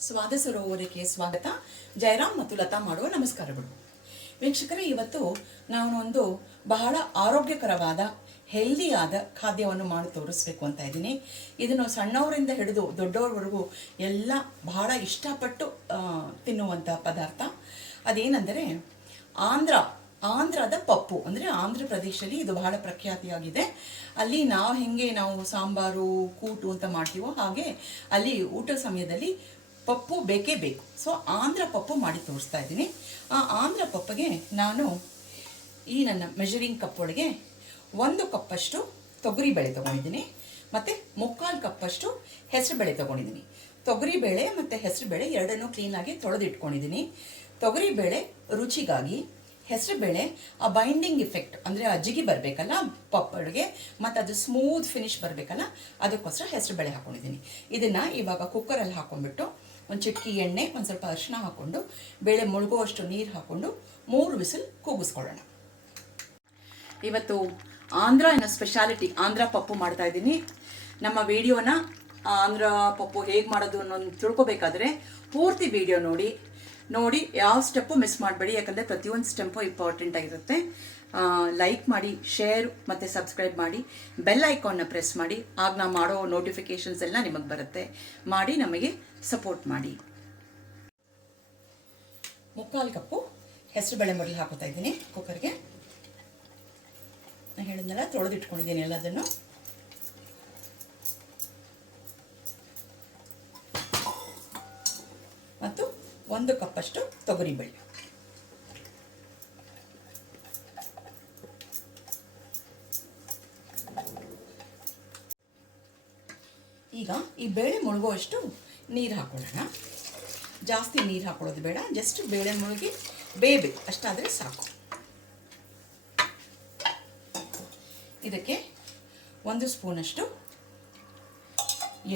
ಸ್ವಾದ ಸರೋವರಕ್ಕೆ ಸ್ವಾಗತ. ಜಯರಾಮ್ ಮತ್ತು ಲತಾ ಮಾಡುವ ನಮಸ್ಕಾರಗಳು. ವೀಕ್ಷಕರೇ, ಇವತ್ತು ನಾನು ಒಂದು ಬಹಳ ಆರೋಗ್ಯಕರವಾದ, ಹೆಲ್ದಿಯಾದ ಖಾದ್ಯವನ್ನು ಮಾಡಿ ತೋರಿಸ್ಬೇಕು ಅಂತ ಇದ್ದೀನಿ. ಇದನ್ನು ಸಣ್ಣವರಿಂದ ಹಿಡಿದು ದೊಡ್ಡವರವರೆಗೂ ಎಲ್ಲ ಬಹಳ ಇಷ್ಟಪಟ್ಟು ತಿನ್ನುವಂಥ ಪದಾರ್ಥ. ಅದೇನೆಂದರೆ ಆಂಧ್ರ, ಆಂಧ್ರದ ಪಪ್ಪು. ಅಂದರೆ ಆಂಧ್ರ ಪ್ರದೇಶದಲ್ಲಿ ಇದು ಬಹಳ ಪ್ರಖ್ಯಾತಿಯಾಗಿದೆ. ಅಲ್ಲಿ ನಾವು ಹೆಂಗೆ ನಾವು ಸಾಂಬಾರು, ಕೂಟು ಅಂತ ಮಾಡ್ತೀವೋ ಹಾಗೆ ಅಲ್ಲಿ ಊಟ ಸಮಯದಲ್ಲಿ ಪಪ್ಪು ಬೇಕೇ ಬೇಕು. ಸೊ ಆಂಧ್ರ ಪಪ್ಪು ಮಾಡಿ ತೋರಿಸ್ತಾ ಇದ್ದೀನಿ. ಆ ಆಂಧ್ರ ಪಪ್ಪಗೆ ನಾನು ಈ ನನ್ನ ಮೆಷರಿಂಗ್ ಕಪ್ ಒಳಗೆ ಒಂದು ಕಪ್ಪಷ್ಟು ತೊಗರಿ ಬೇಳೆ ತೊಗೊಂಡಿದ್ದೀನಿ. ಮತ್ತು ಮುಕ್ಕಾಲು ಕಪ್ಪಷ್ಟು ಹೆಸರು ಬೇಳೆ ತೊಗೊಂಡಿದ್ದೀನಿ. ತೊಗರಿ ಬೇಳೆ ಮತ್ತು ಹೆಸರು ಬೇಳೆ ಎರಡನ್ನೂ ಕ್ಲೀನಾಗಿ ತೊಳೆದಿಟ್ಕೊಂಡಿದ್ದೀನಿ. ತೊಗರಿ ಬೇಳೆ ರುಚಿಗಾಗಿ ಹೆಸರು ಬೇಳೆ ಆ ಬೈಂಡಿಂಗ್ ಇಫೆಕ್ಟ್ ಅಂದರೆ ಅಜ್ಜಿಗೆ ಬರಬೇಕಲ್ಲ ಪಪ್ಪಳಿಗೆ ಮತ್ತು ಅದು ಸ್ಮೂತ್ ಫಿನಿಶ್ ಬರಬೇಕಲ್ಲ, ಅದಕ್ಕೋಸ್ಕರ ಹೆಸರು ಬೇಳೆ ಹಾಕ್ಕೊಂಡಿದ್ದೀನಿ ಇದನ್ನು ಇವಾಗ ಕುಕ್ಕರಲ್ಲಿ ಹಾಕೊಂಡ್ಬಿಟ್ಟು ಒಂದು ಚಿಟಕಿ ಎಣ್ಣೆ, ಒಂದು ಸ್ವಲ್ಪ ಅರಿಶಿನ ಹಾಕ್ಕೊಂಡು ಬೇಳೆ ಮುಳುಗುವಷ್ಟು ನೀರು ಹಾಕ್ಕೊಂಡು ಮೂರು ವಿಸಿಲ್ ಕೂಗಿಸ್ಕೊಳ್ಳೋಣ. ಇವತ್ತು ಆಂಧ್ರ ಅನ್ನೋ ಸ್ಪೆಷಾಲಿಟಿ ಆಂಧ್ರ ಪಪ್ಪು ಮಾಡ್ತಾ ಇದ್ದೀನಿ. ನಮ್ಮ ವಿಡಿಯೋನ ಆಂಧ್ರ ಪಪ್ಪು ಹೇಗೆ ಮಾಡೋದು ಅನ್ನೋದು ತಿಳ್ಕೊಬೇಕಾದ್ರೆ ಪೂರ್ತಿ ವಿಡಿಯೋ ನೋಡಿ ನೋಡಿ ಯಾವ ಸ್ಟೆಪ್ಪು ಮಿಸ್ ಮಾಡಬೇಡಿ, ಯಾಕಂದರೆ ಪ್ರತಿಯೊಂದು ಸ್ಟೆಪ್ಪು ಇಂಪಾರ್ಟೆಂಟ್ ಆಗಿರುತ್ತೆ. ಲೈಕ್ ಮಾಡಿ ಶೇರ್ ಮತ್ತು ಸಬ್ಸ್ಕ್ರೈಬ್ ಮಾಡಿ ಬೆಲ್ ಐಕಾನ್ನ ಪ್ರೆಸ್ ಮಾಡಿ, ಆಗ ನಾವು ಮಾಡೋ ನೋಟಿಫಿಕೇಶನ್ಸ್ ಎಲ್ಲ ನಿಮಗೆ ಬರುತ್ತೆ. ಮಾಡಿ, ನಮಗೆ ಸಪೋರ್ಟ್ ಮಾಡಿ. ಮುಕ್ಕಾಲು ಕಪ್ಪು, ಹೆಸರು ಬೇಳೆ ಮೊದಲು ಹಾಕೋತಾ ಇದ್ದೀನಿ ಕುಕ್ಕರ್ಗೆ ನಾನು ಹೇಳಿದ್ನೆಲ್ಲ, ತೊಳೆದಿಟ್ಕೊಂಡಿದ್ದೀನಿ ಎಲ್ಲದನ್ನು. ಮತ್ತು ಒಂದು ಕಪ್ಪಷ್ಟು ತೊಗರಿಬೇಳೆ. ಈಗ ಈ ಬೇಳೆ ಮುಳುಗುವಷ್ಟು ನೀರು ಹಾಕೊಳ್ಳೋಣ. ಜಾಸ್ತಿ ನೀರು ಹಾಕೊಳ್ಳೋದು ಬೇಡ ಜಸ್ಟ್ ಬೇಳೆ ಮುಳುಗಿ ಬೇಯಬೇಕು, ಅಷ್ಟಾದರೆ ಸಾಕು. ಇದಕ್ಕೆ ಒಂದು ಸ್ಪೂನಷ್ಟು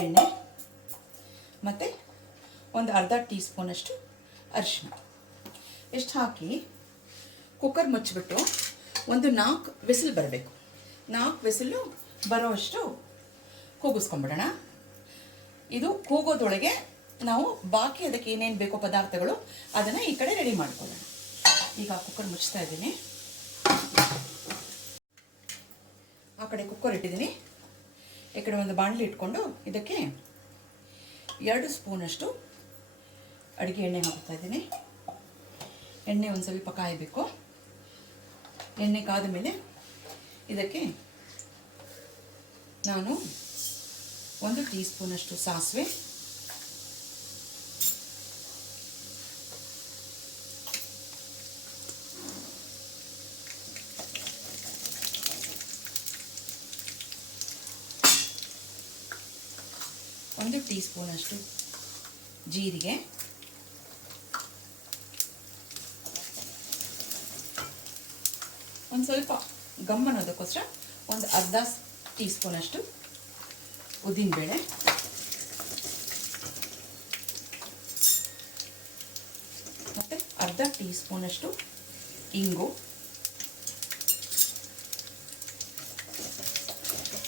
ಎಣ್ಣೆ ಮತ್ತು ಒಂದು ಅರ್ಧ ಟೀ ಸ್ಪೂನಷ್ಟು ಅರಿಶಿನ ಎಷ್ಟು ಹಾಕಿ? ಕುಕ್ಕರ್ ಮುಚ್ಚಿಬಿಟ್ಟು ಒಂದು ನಾಲ್ಕು ವಿಸಿಲ್ ಬರಬೇಕು. ನಾಲ್ಕು ವಿಸಿಲು ಬರೋವಷ್ಟು ಕೂಗಿಸ್ಕೊಂಬಿಡೋಣ. ಇದು ಕೂಗೋದೊಳಗೆ ನಾವು ಬಾಕಿ ಅದಕ್ಕೆ ಏನೇನು ಬೇಕೋ ಪದಾರ್ಥಗಳು ಅದನ್ನು ಈ ಕಡೆ ರೆಡಿ ಮಾಡ್ಕೊಳ್ಳೋಣ. ಈಗ ಕುಕ್ಕರ್ ಮುಚ್ತಾ ಇದ್ದೀನಿ. ಆ ಕಡೆ ಕುಕ್ಕರ್ ಇಟ್ಟಿದ್ದೀನಿ. ಈ ಕಡೆ ಒಂದು ಬಾಣಲಿ ಇಟ್ಕೊಂಡು ಇದಕ್ಕೆ ಎರಡು ಸ್ಪೂನಷ್ಟು ಅಡುಗೆ ಎಣ್ಣೆ ಹಾಕ್ತಾ ಇದ್ದೀನಿ. ಎಣ್ಣೆ ಒಂದು ಸ್ವಲ್ಪ ಕಾಯಬೇಕು. ಎಣ್ಣೆ ಕಾದ ಮೇಲೆ ಇದಕ್ಕೆ ನಾನು ಒಂದು ಟೀ ಸ್ಪೂನಷ್ಟು ಸಾಸಿವೆ. ಒಂದು ಟೀ ಸ್ಪೂನಷ್ಟು ಜೀರಿಗೆ. ಒಂದು ಸ್ವಲ್ಪ ಗಮ್ಮನ್ನೋದಕ್ಕೋಸ್ಕರ ಒಂದು ಅರ್ಧ ಟೀ ಸ್ಪೂನಷ್ಟು ಉದ್ದಿನಬೇಳೆ ಮತ್ತು ಅರ್ಧ ಟೀ ಸ್ಪೂನಷ್ಟು ಇಂಗು.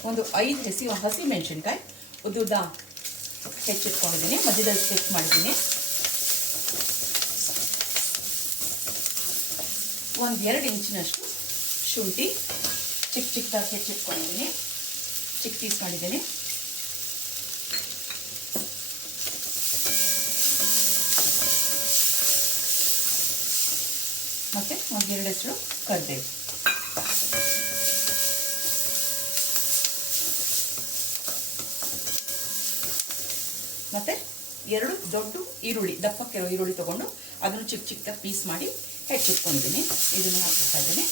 ಒಂದು ಐದು ಹಸಿ ಹಸಿ ಮೆಣಸಿನ್ಕಾಯಿ. ಉದ್ದುದ್ದ ಹೆಚ್ಚಿಟ್ಕೊಂಡಿದ್ದೀನಿ, ಮಧ್ಯದಲ್ಲಿ ಸ್ಕೆಚ್ ಮಾಡಿದ್ದೀನಿ. ಒಂದು ಎರಡು ಇಂಚಿನಷ್ಟು ಶುಂಠಿ ಚಿಕ್ಕ ಚಿಕ್ಕದಾಗಿ ಹೆಚ್ಚಿಟ್ಕೊಂಡಿದ್ದೀನಿ. ಚಿಕ್ಕ ಪೀಸ್ ಮಾಡಿದ್ದೀನಿ. ಮತ್ತು ಒಂದು ಎರಡು ಹೆಸರು ಕರಿಬೇವು ಮತ್ತು ಎರಡು ದೊಡ್ಡ ಈರುಳ್ಳಿ ದಪ್ಪಕ್ಕಿರೋ ಈರುಳ್ಳಿ ತಗೊಂಡು ಅದನ್ನು ಚಿಕ್ಕ ಚಿಕ್ಕ ಪೀಸ್ ಮಾಡಿ ಹೆಚ್ಚಿಟ್ಕೊಂಡಿದ್ದೀನಿ ಇದನ್ನು ಹಾಕಿಸ್ತಾ ಇದ್ದೀನಿ.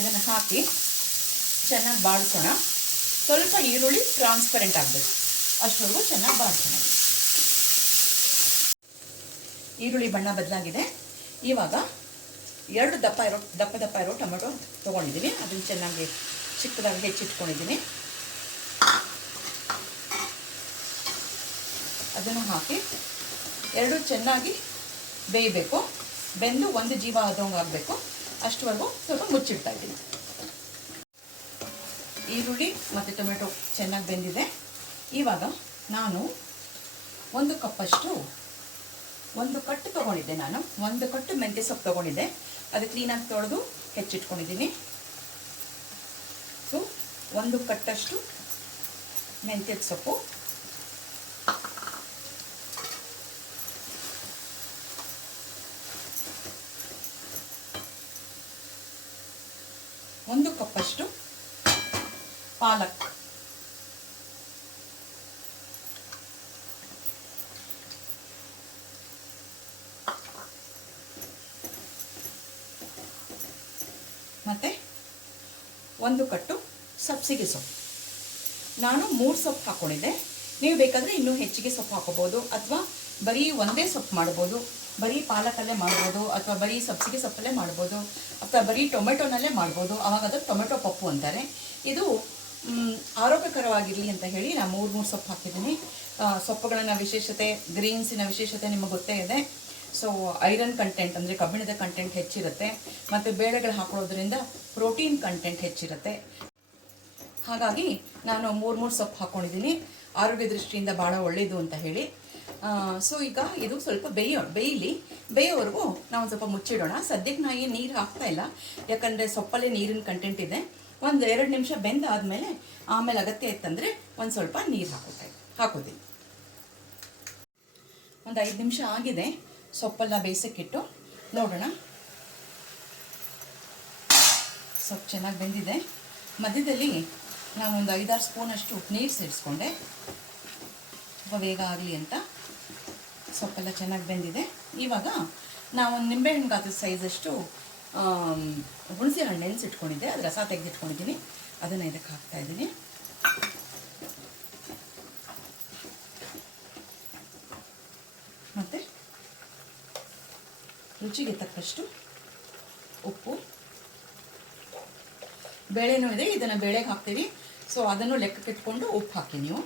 ಇದನ್ನು ಹಾಕಿ ಚೆನ್ನಾಗಿ ಬಾಳ್ಸೋಣ. ಸ್ವಲ್ಪ ಈರುಳ್ಳಿ ಟ್ರಾನ್ಸ್ಪರೆಂಟ್ ಆಗಬೇಕು. ಅಷ್ಟರವರೆಗೂ ಚೆನ್ನಾಗಿ ಬಾಡ್ಸೋಣ ಈರುಳ್ಳಿ ಬಣ್ಣ ಬದಲಾಗಿದೆ. ಇವಾಗ ಎರಡು ದಪ್ಪ ಇರೋ, ದಪ್ಪ ದಪ್ಪ ಇರೋ ಟೊಮೆಟೊ ತೊಗೊಂಡಿದ್ದೀನಿ ಅದನ್ನು ಚೆನ್ನಾಗಿ ಚಿಕ್ಕದಾಗಿ ಹೆಚ್ಚಿಟ್ಕೊಂಡಿದ್ದೀನಿ ಅದನ್ನು ಹಾಕಿ ಎರಡು ಚೆನ್ನಾಗಿ ಬೇಯಬೇಕು. ಬೆಂದು ಒಂದು ಜೀವ ಆದಂಗೆ ಆಗಬೇಕು. ಅಷ್ಟವರೆಗೂ ಸ್ವಲ್ಪ ಮುಚ್ಚಿಡ್ತಾ ಇದ್ದೀನಿ. ಈರುಳ್ಳಿ ಮತ್ತು ಟೊಮೆಟೊ ಚೆನ್ನಾಗಿ ಬೆಂದಿದೆ. ಇವಾಗ ನಾನು ಒಂದು ಕಪ್ಪಷ್ಟು ಒಂದು ಕಟ್ಟು ತೊಗೊಂಡಿದ್ದೆ ನಾನು. ಒಂದು ಕಟ್ಟು ಮೆಂತ್ಯ ಸೊಪ್ಪು ತೊಗೊಂಡಿದ್ದೆ. ಅದು ಕ್ಲೀನಾಗಿ ತೊಳೆದು ಹೆಚ್ಚಿಟ್ಕೊಂಡಿದ್ದೀನಿ. ಸೊ ಒಂದು ಕಟ್ಟಷ್ಟು ಮೆಂತ್ಯದ ಸೊಪ್ಪು. ಒಂದು ಕಪ್ಪಷ್ಟು ಪಾಲಕ್ ಮತ್ತು ಒಂದು ಕಟ್ಟು ಸಬ್ಸಿಗೆ ಸೊಪ್ಪು. ನಾನು ಮೂರು ಸೊಪ್ಪು ಹಾಕ್ಕೊಂಡಿದ್ದೆ ನೀವು ಬೇಕಾದರೆ ಇನ್ನೂ ಹೆಚ್ಚಿಗೆ ಸೊಪ್ಪು ಹಾಕೋಬೋದು ಅಥವಾ ಬರೀ ಒಂದೇ ಸೊಪ್ಪು ಮಾಡ್ಬೋದು. ಬರೀ ಪಾಲಕಲ್ಲೇ ಮಾಡ್ಬೋದು, ಅಥವಾ ಬರೀ ಸಬ್ಸಿಗೆ ಸೊಪ್ಪಲ್ಲೇ ಮಾಡ್ಬೋದು, ಅಥವಾ ಬರೀ ಟೊಮೆಟೊನಲ್ಲೇ ಮಾಡ್ಬೋದು. ಆವಾಗ ಅದು ಟೊಮೆಟೊ ಪಪ್ಪು ಅಂತಾರೆ. ಇದು ಆರೋಗ್ಯಕರವಾಗಿರಲಿ ಅಂತ ಹೇಳಿ ನಾನು ಮೂರು ಮೂರು ಸೊಪ್ಪು ಹಾಕಿದ್ದೀನಿ. ಸೊಪ್ಪುಗಳನ್ನ ವಿಶೇಷತೆ, ಗ್ರೀನ್ಸಿನ ವಿಶೇಷತೆ ನಿಮಗೆ ಗೊತ್ತೇ ಇದೆ. ಸೊ ಐರನ್ ಕಂಟೆಂಟ್ ಅಂದರೆ ಕಬ್ಬಿಣದ ಕಂಟೆಂಟ್ ಹೆಚ್ಚಿರುತ್ತೆ, ಮತ್ತು ಬೇಳೆಗಳು ಹಾಕೊಳ್ಳೋದ್ರಿಂದ ಪ್ರೋಟೀನ್ ಕಂಟೆಂಟ್ ಹೆಚ್ಚಿರುತ್ತೆ. ಹಾಗಾಗಿ ನಾನು ಮೂರು ಮೂರು ಸೊಪ್ಪು ಹಾಕ್ಕೊಂಡಿದ್ದೀನಿ ಆರೋಗ್ಯ ದೃಷ್ಟಿಯಿಂದ ಭಾಳ ಒಳ್ಳೆಯದು ಅಂತ ಹೇಳಿ. ಸೊ ಈಗ ಇದು ಸ್ವಲ್ಪ ಬೇಯೋ, ಬೇಯಲಿ. ಬೇಯೋವರೆಗೂ ನಾವು ಸ್ವಲ್ಪ ಮುಚ್ಚಿಡೋಣ. ಸದ್ಯಕ್ಕೆ ನಾನು ಏನು ನೀರು ಹಾಕ್ತಾ ಇಲ್ಲ. ಯಾಕಂದರೆ ಸೊಪ್ಪಲ್ಲೇ ನೀರಿನ ಕಂಟೆಂಟ್ ಇದೆ. ಒಂದು ಎರಡು ನಿಮಿಷ ಬೆಂದಾದಮೇಲೆ ಆಮೇಲೆ ಅಗತ್ಯ ಇತ್ತಂದರೆ ಒಂದು ಸ್ವಲ್ಪ ನೀರು ಹಾಕೋತಾ ಹಾಕೋತೀನಿ. ಒಂದು ಐದು ನಿಮಿಷ ಆಗಿದೆ. ಸೊಪ್ಪೆಲ್ಲ ಬೇಯಿಸಕ್ಕಿಟ್ಟು ನೋಡೋಣ. ಸೊಪ್ಪು ಚೆನ್ನಾಗಿ ಬೆಂದಿದೆ. ಮಧ್ಯದಲ್ಲಿ ನಾನು ಒಂದು ಐದಾರು ಸ್ಪೂನಷ್ಟು ನೀರು ಸೇರಿಸ್ಕೊಂಡೆ. ಸ್ವಲ್ಪ ಬೇಗ ಆಗಲಿ ಅಂತ ಸೊಪ್ಪೆಲ್ಲ ಚೆನ್ನಾಗಿ ಬೆಂದಿದೆ. ಇವಾಗ ನಾವು ಒಂದು ನಿಂಬೆಹಣ್ಣು ಗಾತ್ರದ ಸೈಜಷ್ಟು ಹುಣಸೆ ಹಣ್ಣು ನೆನೆಸಿಟ್ಕೊಂಡಿದ್ದೆ. ಅದು ರಸ ತೆಗೆದಿಟ್ಕೊಂಡಿದ್ದೀನಿ. ಅದನ್ನು ಇದಕ್ಕೆ ಹಾಕ್ತಾ ಇದ್ದೀನಿ ಮತ್ತು ರುಚಿಗೆ ತಕ್ಕಷ್ಟು ಉಪ್ಪು, ಬೇಳೆನೂ ಇದೆ. ಇದನ್ನು ಬೇಳೆಗೆ ಹಾಕ್ತೀವಿ. ಸೊ ಅದನ್ನು ಲೆಕ್ಕಕ್ಕೆ ಇಟ್ಕೊಂಡು ಉಪ್ಪು ಹಾಕಿ ನೀವು.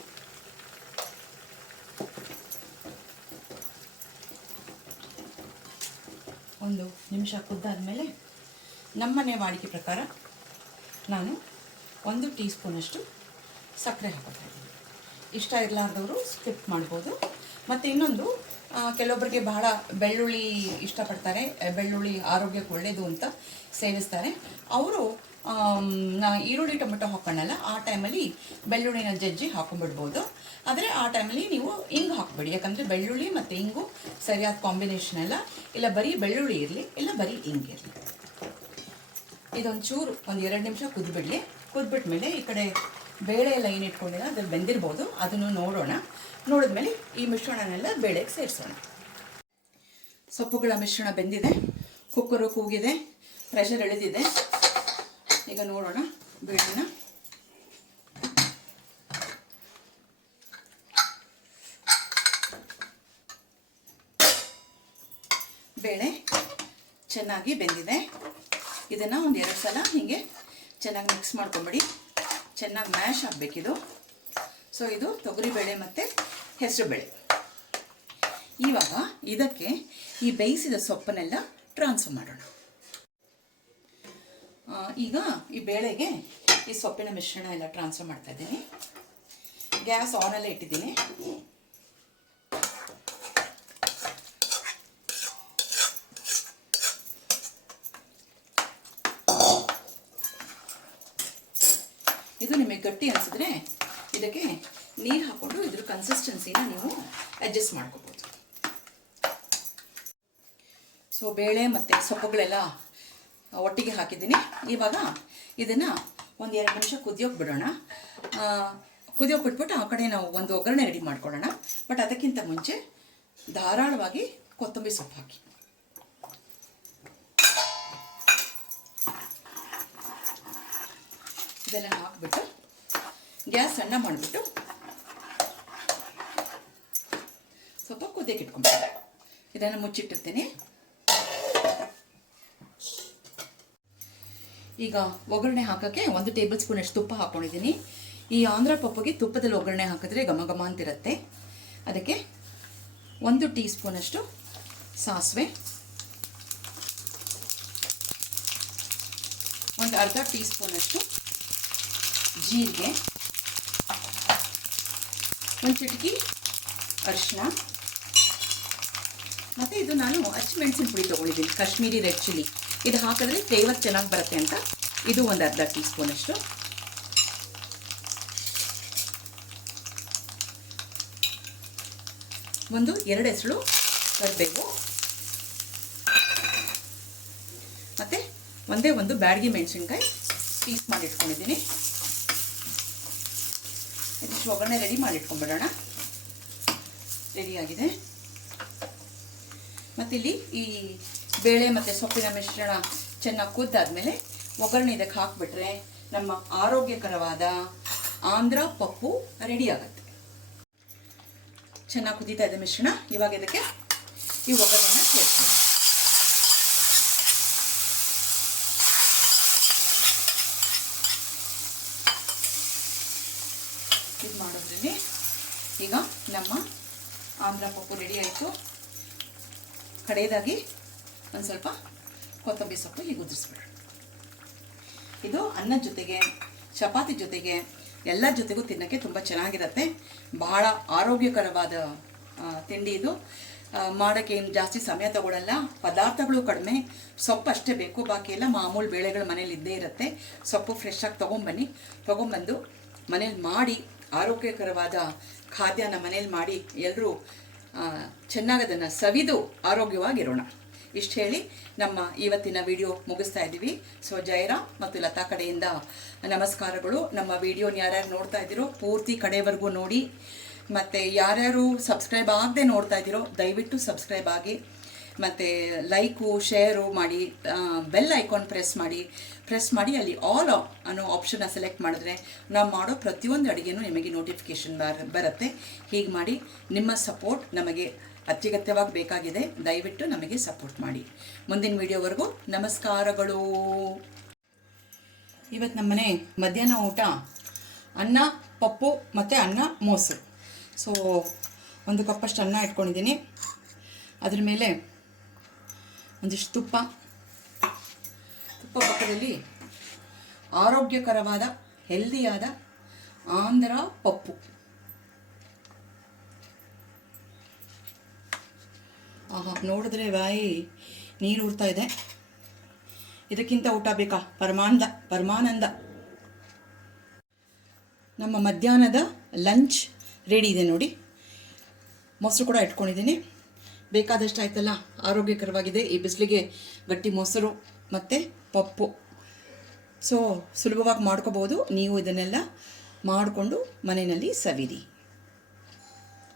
ಒಂದು ನಿಮಿಷ ಕುದ್ದಾದ್ಮೇಲೆ ನಮ್ಮನೆ ವಾಡಿಕೆ ಪ್ರಕಾರ ನಾನು ಒಂದು ಟೀ ಸ್ಪೂನಷ್ಟು ಸಕ್ಕರೆ ಹಾಕೋತಾ ಇದ್ದೀನಿ. ಇಷ್ಟ ಇರಲಾರ್ದವರು ಸ್ಕಿಪ್ ಮಾಡ್ಬೋದು. ಮತ್ತು ಇನ್ನೊಂದು ಕೆಲವೊಬ್ಬರಿಗೆ ಬಹಳ ಬೆಳ್ಳುಳ್ಳಿ ಇಷ್ಟಪಡ್ತಾರೆ. ಬೆಳ್ಳುಳ್ಳಿ ಆರೋಗ್ಯಕ್ಕೆ ಒಳ್ಳೆಯದು ಅಂತ ಸೇವಿಸ್ತಾರೆ. ಅವರು ಈರುಳ್ಳಿ ಟೊಮೆಟೊ ಹಾಕೊಂಡಲ್ಲ ಆ ಟೈಮಲ್ಲಿ ಬೆಳ್ಳುಳ್ಳಿನ ಜಜ್ಜಿ ಹಾಕೊಂಡ್ಬಿಡ್ಬೋದು. ಆದರೆ ಆ ಟೈಮಲ್ಲಿ ನೀವು ಇಂಗು ಹಾಕ್ಬೇಡಿ. ಯಾಕಂದರೆ ಬೆಳ್ಳುಳ್ಳಿ ಮತ್ತು ಇಂಗು ಸರಿಯಾದ ಕಾಂಬಿನೇಷನ್ ಅಲ್ಲ. ಇಲ್ಲ ಬರೀ ಬೆಳ್ಳುಳ್ಳಿ ಇರಲಿ, ಇಲ್ಲ ಬರೀ ಇಂಗು ಇರಲಿ. ಇದೊಂಚೂರು ಒಂದು ಎರಡು ನಿಮಿಷ ಕುದ್ಬಿಡ್ಲಿ. ಕುದ್ಬಿಟ್ಮೇಲೆ ಈ ಕಡೆ ಬೇಳೆ ಎಲ್ಲ ಏನು ಇಟ್ಕೊಂಡಿಲ್ಲ ಅದ್ರಲ್ಲಿ ಬೆಂದಿರ್ಬೋದು. ಅದನ್ನು ನೋಡೋಣ. ನೋಡಿದ್ಮೇಲೆ ಈ ಮಿಶ್ರಣನೆಲ್ಲ ಬೇಳೆಗೆ ಸೇರಿಸೋಣ. ಸೊಪ್ಪುಗಳ ಮಿಶ್ರಣ ಬೆಂದಿದೆ. ಕುಕ್ಕರು ಕೂಗಿದೆ. ಪ್ರೆಷರ್ ಎಳೆದಿದೆ. ಈಗ ನೋಡೋಣ ಬೇಳೆನ. ಬೇಳೆ ಚೆನ್ನಾಗಿ ಬೆಂದಿದೆ. ಇದನ್ನು ಒಂದು ಎರಡು ಸಲ ಹೀಗೆ ಚೆನ್ನಾಗಿ ಮಿಕ್ಸ್ ಮಾಡ್ಕೊಂಬಿಡಿ. ಚೆನ್ನಾಗಿ ಮ್ಯಾಶ್ ಆಗಬೇಕಿದು. ಸೊ ಇದು ತೊಗರಿಬೇಳೆ ಮತ್ತು ಹೆಸರುಬೇಳೆ. ಇವಾಗ ಇದಕ್ಕೆ ಈ ಬೇಯಿಸಿದ ಸೊಪ್ಪನ್ನೆಲ್ಲ ಟ್ರಾನ್ಸ್ಫರ್ ಮಾಡೋಣ. ಈಗ ಈ ಬೇಳೆಗೆ ಈ ಸೊಪ್ಪಿನ ಮಿಶ್ರಣ ಎಲ್ಲ ಟ್ರಾನ್ಸ್ಫರ್ ಮಾಡ್ತಾ ಇದ್ದೀನಿ. ಗ್ಯಾಸ್ ಆನಲ್ಲೇ ಇಟ್ಟಿದ್ದೀನಿ. ಇದು ನಿಮಗೆ ಗಟ್ಟಿ ಅನಿಸಿದ್ರೆ ಇದಕ್ಕೆ ನೀರು ಹಾಕ್ಕೊಂಡು ಇದ್ರ ಕನ್ಸಿಸ್ಟೆನ್ಸಿನ ನೀವು ಅಡ್ಜಸ್ಟ್ ಮಾಡ್ಕೋಬೋದು. ಸೊ ಬೇಳೆ ಮತ್ತು ಸೊಪ್ಪುಗಳೆಲ್ಲ ಒಟ್ಟಿಗೆ ಹಾಕಿದ್ದೀನಿ. ಇವಾಗ ಇದನ್ನು ಒಂದು ಎರಡು ನಿಮಿಷ ಕುದಿಯೋಕೆ ಬಿಡೋಣ. ಕುದಿಯೋಕೆ ಬಿಟ್ಬಿಟ್ಟು ಆ ಕಡೆ ನಾವು ಒಂದು ಒಗ್ಗರಣೆ ರೆಡಿ ಮಾಡ್ಕೊಳ್ಳೋಣ. ಬಟ್ ಅದಕ್ಕಿಂತ ಮುಂಚೆ ಧಾರಾಳವಾಗಿ ಕೊತ್ತಂಬರಿ ಸೊಪ್ಪು ಹಾಕಿ. ಇದೆಲ್ಲ ಹಾಕ್ಬಿಟ್ಟು ಗ್ಯಾಸ್ ಸಣ್ಣ ಮಾಡಿಬಿಟ್ಟು ಸ್ವಲ್ಪ ಕುದಿಯಕ್ಕೆ ಇಟ್ಕೊಂಡ್ಬಿಟ್ಟು ಇದನ್ನು ಮುಚ್ಚಿಟ್ಟಿರ್ತೀನಿ. ಈಗ ಒಗ್ಗರಣೆ ಹಾಕೋಕ್ಕೆ ಒಂದು ಟೇಬಲ್ ಸ್ಪೂನ್ ಅಷ್ಟು ತುಪ್ಪ ಹಾಕ್ಕೊಂಡಿದ್ದೀನಿ ಈ ಆಂಧ್ರ ಪಪ್ಪಗೆ ತುಪ್ಪದಲ್ಲಿ ಒಗ್ಗರಣೆ ಹಾಕಿದ್ರೆ ಘಮ ಘಮ ಅಂತಿರುತ್ತೆ. ಅದಕ್ಕೆ ಒಂದು ಟೀ ಸ್ಪೂನಷ್ಟು ಸಾಸಿವೆ. ಒಂದು ಅರ್ಧ ಟೀ ಸ್ಪೂನಷ್ಟು ಜೀರಿಗೆ ಒಂದು ಚಿಟಕಿ ಅರಿಶಿನ ಮತ್ತು ಇದು ನಾನು ಹಸಿಮೆಣಸಿನ ಪುಡಿ ತೊಗೊಂಡಿದ್ದೀನಿ, ಕಾಶ್ಮೀರಿ ರೆಡ್ ಚಿಲ್ಲಿ. ಇದು ಹಾಕಿದ್ರೆ ಫ್ಲೇವರ್ ಚೆನ್ನಾಗಿ ಬರುತ್ತೆ ಅಂತ ಇದು ಒಂದು ಅರ್ಧ ಟೀ ಸ್ಪೂನಷ್ಟು ಒಂದು ಎರಡು ಹೆಸರು ಕರಿಬೇವು. ಮತ್ತು ಒಂದೇ ಒಂದು ಬ್ಯಾಡಗಿ ಮೆಣಸಿನ್ಕಾಯಿ ಪೀಸ್ ಮಾಡಿ ಇಟ್ಕೊಂಡಿದ್ದೀನಿ. ಒಗ್ಗರಣೆ ರೆಡಿ ಮಾಡಿ ಆಗಿದೆ. ರೆಡಿಯಾಗಿದೆ ಮತ್ತಿಲ್ಲಿ ಈ ಬೇಳೆ ಮತ್ತು ಸೊಪ್ಪಿನ ಮಿಶ್ರಣ ಚೆನ್ನಾಗಿ ಕುದ್ದಾದ್ಮೇಲೆ ಒಗ್ಗರಣೆ ಇದಕ್ಕೆ ಹಾಕಿಬಿಟ್ರೆ ನಮ್ಮ ಆರೋಗ್ಯಕರವಾದ ಆಂಧ್ರ ಪಪ್ಪು ರೆಡಿ ಆಗುತ್ತೆ. ಚೆನ್ನಾಗಿ ಕುದೀತಾ ಇದೆ ಮಿಶ್ರಣ. ಇವಾಗ ಇದಕ್ಕೆ ಈ ಒಗ್ಗರಣೆ ಸೇರಿಸ್ತೀವಿ ಮಾಡೋದ್ರಲ್ಲಿ ಈಗ ನಮ್ಮ ಆಂಧ್ರ ಪಪ್ಪು ರೆಡಿ ಆಯಿತು. ಕಡೆಯದಾಗಿ ಒಂದು ಸ್ವಲ್ಪ ಕೊತ್ತಂಬರಿ ಸೊಪ್ಪು ಈಗ ಉದುರಿಸ್ಬಿಡೋಣ. ಇದು ಅನ್ನದ ಜೊತೆಗೆ, ಚಪಾತಿ ಜೊತೆಗೆ, ಎಲ್ಲ ಜೊತೆಗೂ ತಿನ್ನೋಕ್ಕೆ ತುಂಬ ಚೆನ್ನಾಗಿರುತ್ತೆ. ಬಹಳ ಆರೋಗ್ಯಕರವಾದ ತಿಂಡಿ ಇದು. ಮಾಡೋಕ್ಕೆ ಏನು ಜಾಸ್ತಿ ಸಮಯ ತಗೊಳ್ಳಲ್ಲ ಪದಾರ್ಥಗಳು ಕಡಿಮೆ. ಸೊಪ್ಪು ಅಷ್ಟೇ ಬೇಕು. ಬಾಕಿ ಎಲ್ಲ ಮಾಮೂಲು ಬೇಳೆಗಳು ಮನೇಲಿ ಇದ್ದೇ ಇರುತ್ತೆ. ಸೊಪ್ಪು ಫ್ರೆಶ್ ಆಗಿ ತೊಗೊಂಬನ್ನಿ ತೊಗೊಂಬಂದು ಮನೇಲಿ ಮಾಡಿ ಆರೋಗ್ಯಕರವಾದ ಖಾದ್ಯನ ಮನೇಲಿ ಮಾಡಿ ಎಲ್ಲರೂ ಚೆನ್ನಾಗದನ್ನು ಸವಿದು ಆರೋಗ್ಯವಾಗಿರೋಣ. ಇಷ್ಟು ಹೇಳಿ ನಮ್ಮ ಇವತ್ತಿನ ವಿಡಿಯೋ ಮುಗಿಸ್ತಾ ಇದ್ದೀವಿ. ಸೊ ಜಯರಾಮ್ ಮತ್ತು ಲತಾ ಕಡೆಯಿಂದ ನಮಸ್ಕಾರಗಳು. ನಮ್ಮ ವಿಡಿಯೋನ ಯಾರ್ಯಾರು ನೋಡ್ತಾ ಇದ್ದೀರೋ ಪೂರ್ತಿ ಕಡೆವರೆಗೂ ನೋಡಿ. ಮತ್ತು ಯಾರ್ಯಾರು ಸಬ್ಸ್ಕ್ರೈಬ್ ಆಗದೆ ನೋಡ್ತಾ ಇದ್ದೀರೋ, ದಯವಿಟ್ಟು ಸಬ್ಸ್ಕ್ರೈಬ್ ಆಗಿ. ಮತ್ತು ಲೈಕು, ಶೇರು ಮಾಡಿ ಬೆಲ್ ಐಕಾನ್ ಪ್ರೆಸ್ ಮಾಡಿ ಪ್ರೆಸ್ ಮಾಡಿ ಅಲ್ಲಿ ಆಲ್ ಅನ್ನೋ ಆಪ್ಷನ್ನ ಸೆಲೆಕ್ಟ್ ಮಾಡಿದ್ರೆ ನಾವು ಮಾಡೋ ಪ್ರತಿಯೊಂದು ಅಡುಗೆನೂ ನಿಮಗೆ ನೋಟಿಫಿಕೇಷನ್ ಬರ, ಬರುತ್ತೆ. ಹೀಗೆ ಮಾಡಿ ನಿಮ್ಮ ಸಪೋರ್ಟ್ ನಮಗೆ ಅತ್ಯಗತ್ಯವಾಗಿ ಬೇಕಾಗಿದೆ. ದಯವಿಟ್ಟು ನಮಗೆ ಸಪೋರ್ಟ್ ಮಾಡಿ. ಮುಂದಿನ ವಿಡಿಯೋವರೆಗೂ ನಮಸ್ಕಾರಗಳು. ಇವತ್ತು ನಮ್ಮನೆ ಮಧ್ಯಾಹ್ನ ಊಟ ಅನ್ನ, ಪಪ್ಪು ಮತ್ತು ಅನ್ನ ಮೊಸರು ಸೊ ಒಂದು ಕಪ್ಪಷ್ಟು ಅನ್ನ ಇಟ್ಕೊಂಡಿದ್ದೀನಿ. ಅದ್ರ ಮೇಲೆ ಒಂದಿಷ್ಟು ತುಪ್ಪ. ತುಪ್ಪ ಪಕ್ಕದಲ್ಲಿ ಆರೋಗ್ಯಕರವಾದ ಹೆಲ್ದಿಯಾದ ಆಂಧ್ರ ಪಪ್ಪು. ಆಹಾ, ನೋಡಿದ್ರೆ ಬಾಯಿ ನೀರು ಊರ್ತಾ ಇದೆ. ಇದಕ್ಕಿಂತ ಊಟ ಬೇಕಾ? ಪರಮಾನಂದ ಪರಮಾನಂದ. ನಮ್ಮ ಮಧ್ಯಾಹ್ನದ ಲಂಚ್ ರೆಡಿ ಇದೆ ನೋಡಿ. ಮೊಸರು ಕೂಡ ಇಟ್ಕೊಂಡಿದ್ದೀನಿ. ಬೇಕಾದಷ್ಟು ಆಯ್ತಲ್ಲ? ಆರೋಗ್ಯಕರವಾಗಿದೆ. ಈ ಬಿಸಿಲಿಗೆ ಗಟ್ಟಿ ಮೊಸರು ಮತ್ತು ಪಪ್ಪು. ಸೊ ಸುಲಭವಾಗಿ ಮಾಡ್ಕೋಬೋದು. ನೀವು ಇದನ್ನೆಲ್ಲ ಮಾಡಿಕೊಂಡು ಮನೆಯಲ್ಲಿ ಸವಿರಿ.